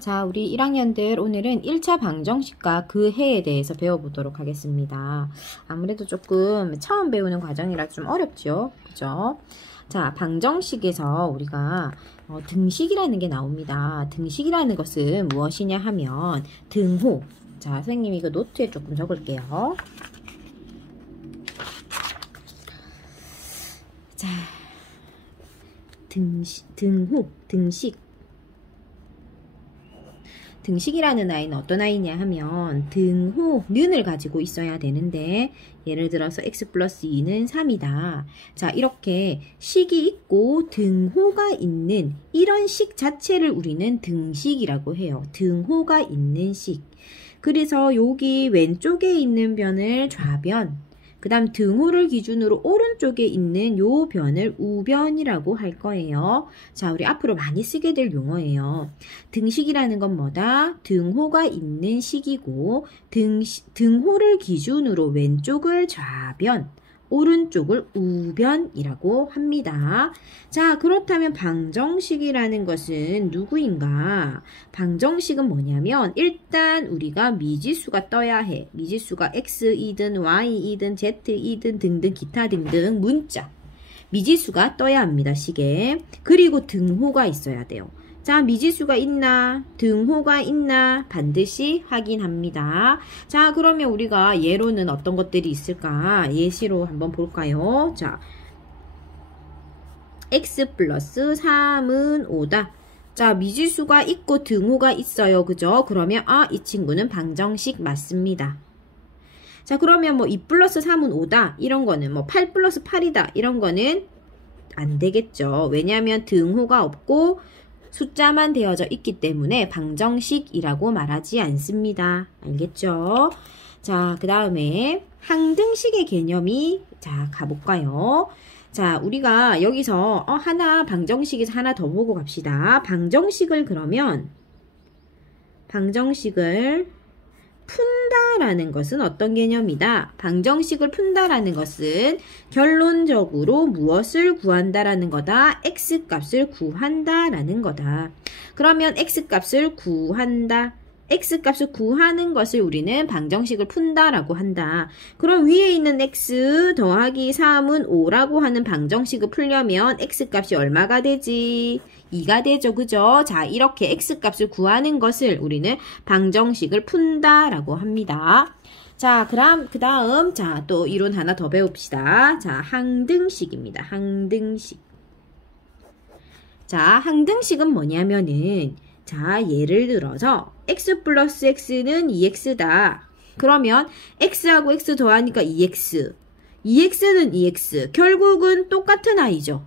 자, 우리 1학년들 오늘은 1차 방정식과 그 해에 대해서 배워보도록 하겠습니다. 아무래도 조금 처음 배우는 과정이라 좀 어렵죠? 그죠? 자, 방정식에서 우리가 등식이라는 게 나옵니다. 등식이라는 것은 무엇이냐 하면 등호. 자, 선생님이 이거 노트에 조금 적을게요. 자, 등호, 등식. 등식이라는 아이는 어떤 아이냐 하면 등호, 는을 가지고 있어야 되는데 예를 들어서 x 플러스 2는 3이다. 자, 이렇게 식이 있고 등호가 있는 이런 식 자체를 우리는 등식이라고 해요. 등호가 있는 식. 그래서 여기 왼쪽에 있는 변을 좌변, 그 다음 등호를 기준으로 오른쪽에 있는 요 변을 우변이라고 할 거예요. 자, 우리 앞으로 많이 쓰게 될 용어예요. 등식이라는 건 뭐다? 등호가 있는 식이고 등호를 기준으로 왼쪽을 좌변, 오른쪽을 우변이라고 합니다. 자, 그렇다면 방정식이라는 것은 누구인가? 방정식은 뭐냐면 일단 우리가 미지수가 떠야 해. 미지수가 x이든 y이든 z이든 등등 기타 등등 문자. 미지수가 떠야 합니다. 식에. 그리고 등호가 있어야 돼요. 자, 미지수가 있나? 등호가 있나? 반드시 확인합니다. 자, 그러면 우리가 예로는 어떤 것들이 있을까? 예시로 한번 볼까요? 자, x 플러스 3은 5다. 자, 미지수가 있고 등호가 있어요. 그죠? 그러면 이 친구는 방정식 맞습니다. 자, 그러면 뭐 2 플러스 3은 5다. 이런 거는 뭐 8 플러스 8이다. 이런 거는 안 되겠죠. 왜냐하면 등호가 없고 숫자만 되어져 있기 때문에 방정식이라고 말하지 않습니다. 알겠죠? 자, 그 다음에 항등식의 개념이 자 가볼까요? 자, 우리가 여기서 하나 방정식에서 하나 더 보고 갑시다. 방정식을 그러면 방정식을 푼다라는 것은 어떤 개념이다? 방정식을 푼다라는 것은 결론적으로 무엇을 구한다라는 거다? x값을 구한다라는 거다. 그러면 x값을 구한다. x값을 구하는 것을 우리는 방정식을 푼다라고 한다. 그럼 위에 있는 x 더하기 3은 5라고 하는 방정식을 풀려면 x값이 얼마가 되지? 2가 되죠. 그죠? 자, 이렇게 x값을 구하는 것을 우리는 방정식을 푼다라고 합니다. 자, 그럼 그 다음 자, 또 이론 하나 더 배웁시다. 자, 항등식입니다. 항등식. 자, 항등식은 뭐냐면은 자, 예를 들어서 x 플러스 x는 2x다. 그러면 x하고 x 더하니까 2x. 2x는 2x. 결국은 똑같은 아이죠.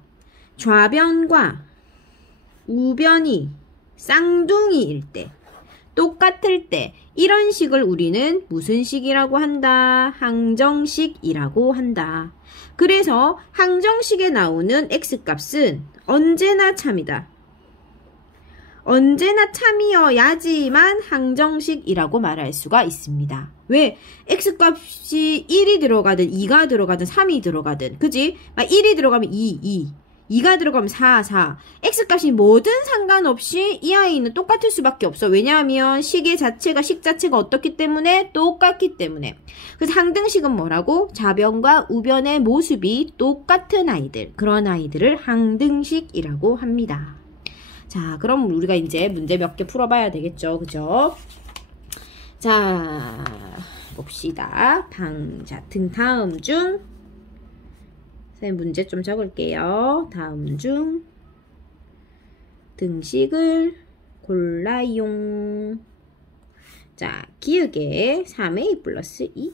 좌변과 우변이 쌍둥이일 때, 똑같을 때 이런 식을 우리는 무슨 식이라고 한다? 항정식이라고 한다. 그래서 항정식에 나오는 x값은 언제나 참이다. 언제나 참이어야지만 항정식이라고 말할 수가 있습니다. 왜? x값이 1이 들어가든 2가 들어가든 3이 들어가든 그지? 1이 들어가면 2 2가 들어가면 4 x값이 뭐든 상관없이 이 아이는 똑같을 수밖에 없어. 왜냐하면 식 자체가 어떻기 때문에? 똑같기 때문에. 그래서 항등식은 뭐라고? 좌변과 우변의 모습이 똑같은 아이들, 그런 아이들을 항등식이라고 합니다. 자, 그럼 우리가 이제 문제 몇 개 풀어봐야 되겠죠. 그죠? 자, 봅시다. 다음 중 선생님 문제 좀 적을게요. 다음 중 등식을 골라용. 자, 기역에 3a 플러스 2,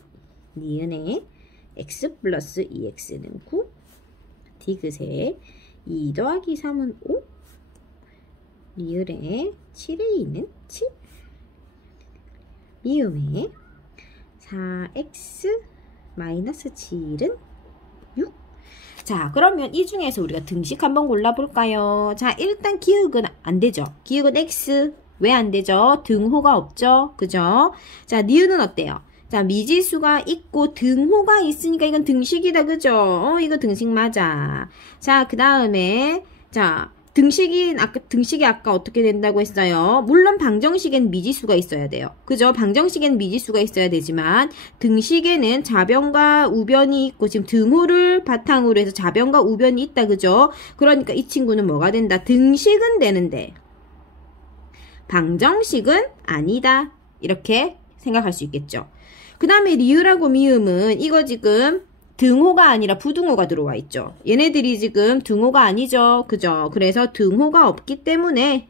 니은에 x 플러스 2x는 9, 디귿에 2 더하기 3은 5, 리을에 7a는 7, 미음에 4x 마이너스 7은 6. 자, 그러면 이 중에서 우리가 등식 한번 골라볼까요? 자, 일단 기역은 안 되죠. 기역은 x. 왜 안 되죠? 등호가 없죠? 그죠? 자, 니은은 어때요? 자, 미지수가 있고 등호가 있으니까 이건 등식이다. 그죠? 이거 등식 맞아. 자, 그 다음에 자, 등식이 아까 어떻게 된다고 했어요? 물론 방정식엔 미지수가 있어야 돼요. 그죠? 방정식엔 미지수가 있어야 되지만 등식에는 좌변과 우변이 있고 지금 등호를 바탕으로 해서 좌변과 우변이 있다. 그죠? 그러니까 이 친구는 뭐가 된다? 등식은 되는데 방정식은 아니다. 이렇게 생각할 수 있겠죠. 그 다음에 리을하고 미음은 이거 지금 등호가 아니라 부등호가 들어와 있죠. 얘네들이 지금 등호가 아니죠. 그죠? 그래서 등호가 없기 때문에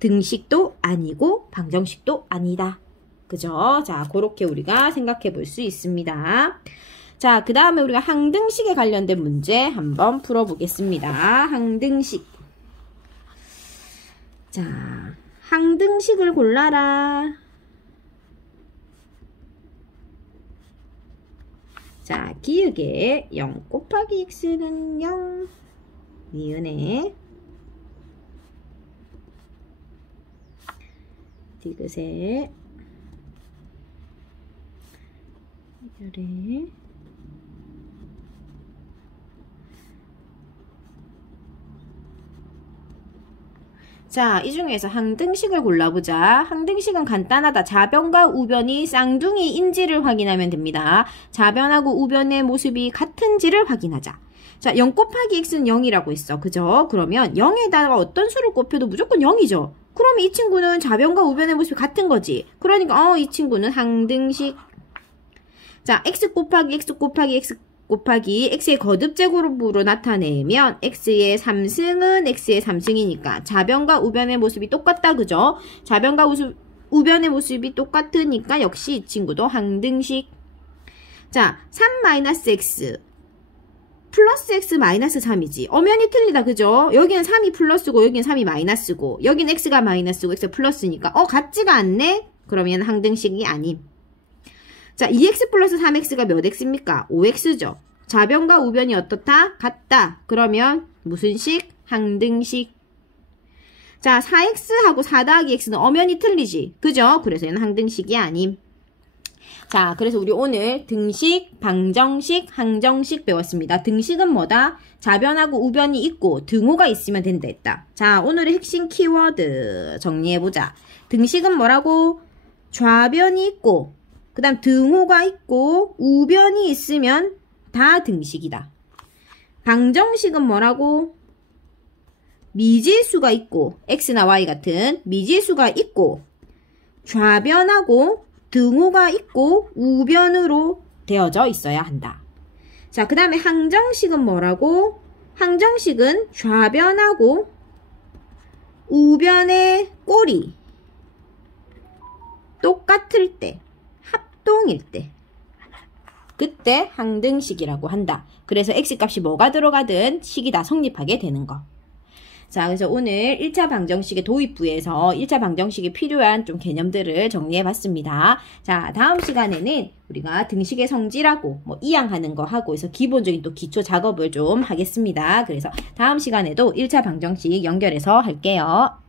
등식도 아니고 방정식도 아니다. 그죠? 자, 그렇게 우리가 생각해 볼 수 있습니다. 자, 그 다음에 우리가 항등식에 관련된 문제 한번 풀어보겠습니다. 항등식. 자, 항등식을 골라라. 자, 기역에 0 곱하기 x는 0, 니은에 디귿에 열에 자, 이 중에서 항등식을 골라보자. 항등식은 간단하다. 좌변과 우변이 쌍둥이인지를 확인하면 됩니다. 좌변하고 우변의 모습이 같은지를 확인하자. 자, 0 곱하기 x는 0이라고 했어. 그죠? 그러면 0에다가 어떤 수를 곱해도 무조건 0이죠. 그러면 이 친구는 좌변과 우변의 모습이 같은 거지. 그러니까 이 친구는 항등식. 자, x 곱하기 x 곱하기 x 곱하기 x의 거듭제곱으로 나타내면 x의 3승은 x의 3승이니까 좌변과 우변의 모습이 똑같다. 그죠? 좌변과 우변의 모습이 똑같으니까 역시 이 친구도 항등식. 자, 3-x 플러스 x 마이너스 3이지. 엄연히 틀리다. 그죠? 여기는 3이 플러스고 여기는 3이 마이너스고 여기는 x가 마이너스고 x가 플러스니까 같지가 않네? 그러면 항등식이 아님. 자, 2x 플러스 3x가 몇 x입니까? 5x죠. 좌변과 우변이 어떻다? 같다. 그러면 무슨 식? 항등식. 자, 4x하고 4 더하기 x는 엄연히 틀리지. 그죠? 그래서 얘는 항등식이 아님. 자, 그래서 우리 오늘 등식, 방정식, 항정식 배웠습니다. 등식은 뭐다? 좌변하고 우변이 있고 등호가 있으면 된다 했다. 자, 오늘의 핵심 키워드 정리해보자. 등식은 뭐라고? 좌변이 있고 그 다음 등호가 있고 우변이 있으면 다 등식이다. 방정식은 뭐라고? 미지수가 있고 x나 y 같은 미지수가 있고 좌변하고 등호가 있고 우변으로 되어져 있어야 한다. 자, 그 다음에 항정식은 뭐라고? 항정식은 좌변하고 우변의 꼴이 똑같을 때 합동일 때 그때 항등식이라고 한다. 그래서 x값이 뭐가 들어가든 식이 다 성립하게 되는 거. 자, 그래서 오늘 1차 방정식의 도입부에서 1차 방정식에 필요한 좀 개념들을 정리해 봤습니다. 자, 다음 시간에는 우리가 등식의 성질하고 이항하는 거 하고 해서 기본적인 또 기초 작업을 좀 하겠습니다. 그래서 다음 시간에도 1차 방정식 연결해서 할게요.